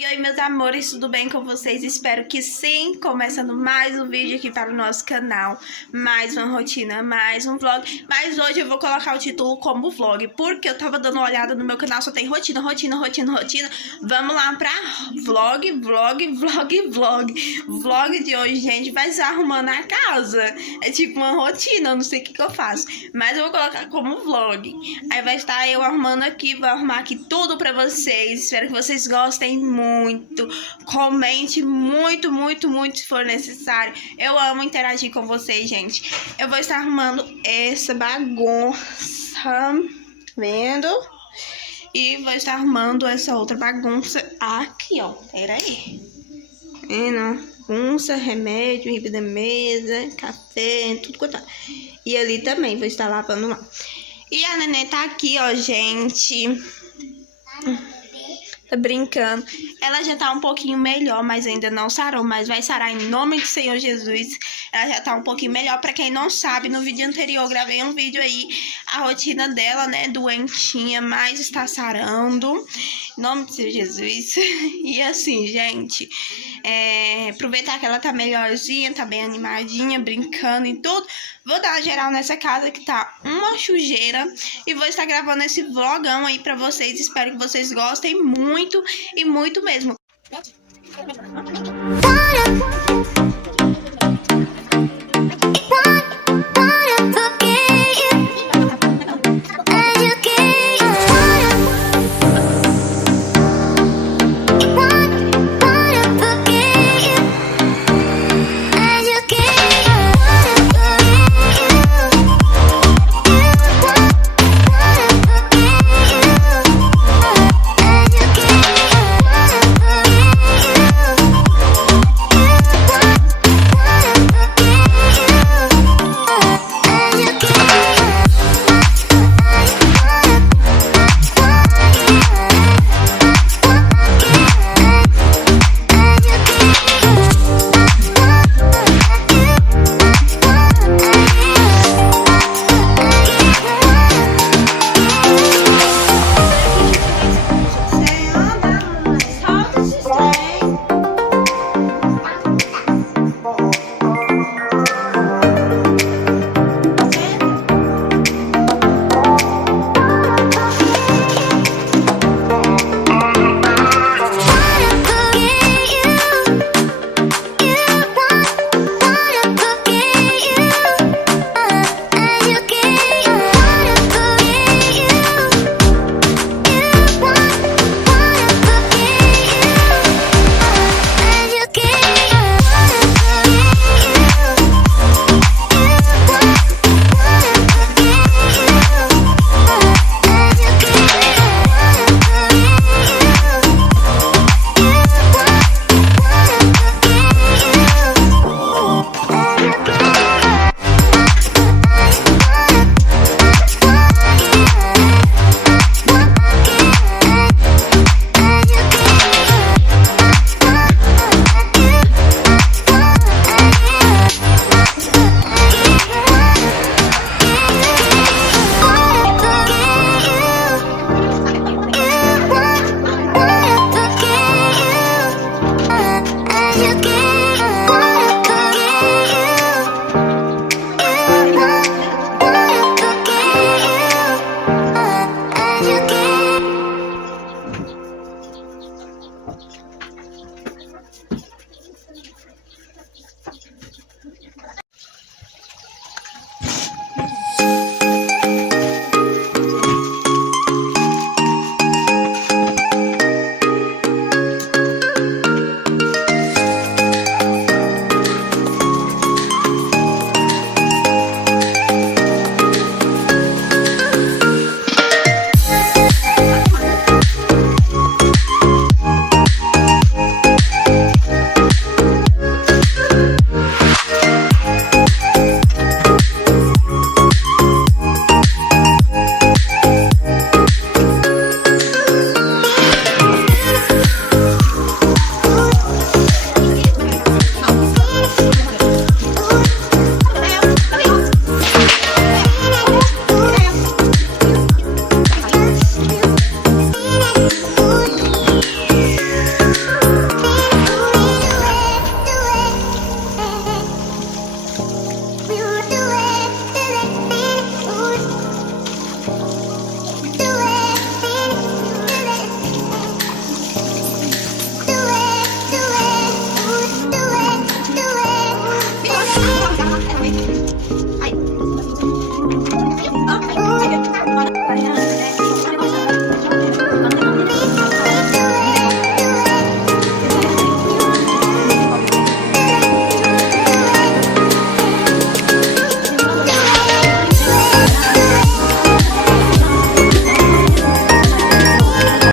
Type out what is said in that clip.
Oi, oi, meus amores, tudo bem com vocês? Espero que sim. Começando mais um vídeo aqui para o nosso canal. Mais uma rotina, mais um vlog. Mas hoje eu vou colocar o título como vlog, porque eu tava dando uma olhada no meu canal, só tem rotina. Vamos lá pra vlog. Vlog de hoje, gente, vai se arrumando a casa. É tipo uma rotina, eu não sei o que eu faço. Mas eu vou colocar como vlog. Aí vai estar eu arrumando aqui, vou arrumar aqui tudo pra vocês. Espero que vocês gostem muito. Comente muito se for necessário. Eu amo interagir com vocês, gente. Eu vou estar arrumando essa bagunça, vendo? E vou estar arrumando essa outra bagunça aqui, ó. Pera aí. Vendo? Bagunça, remédio, riba da mesa, café, tudo quanto é. E ali também vou estar lavando lá. E a neném tá aqui, ó, gente. Tá brincando. Ela já tá um pouquinho melhor, mas ainda não sarou. Mas vai sarar em nome do Senhor Jesus. Ela já tá um pouquinho melhor. Pra quem não sabe, no vídeo anterior eu gravei um vídeo aí. A rotina dela, né, doentinha, mas está sarando. Em nome do Senhor Jesus. E assim, gente, aproveitar que ela tá melhorzinha, tá bem animadinha, brincando e tudo. Vou dar uma geral nessa casa que tá uma sujeira. E vou estar gravando esse vlogão aí pra vocês. Espero que vocês gostem muito e muito mesmo.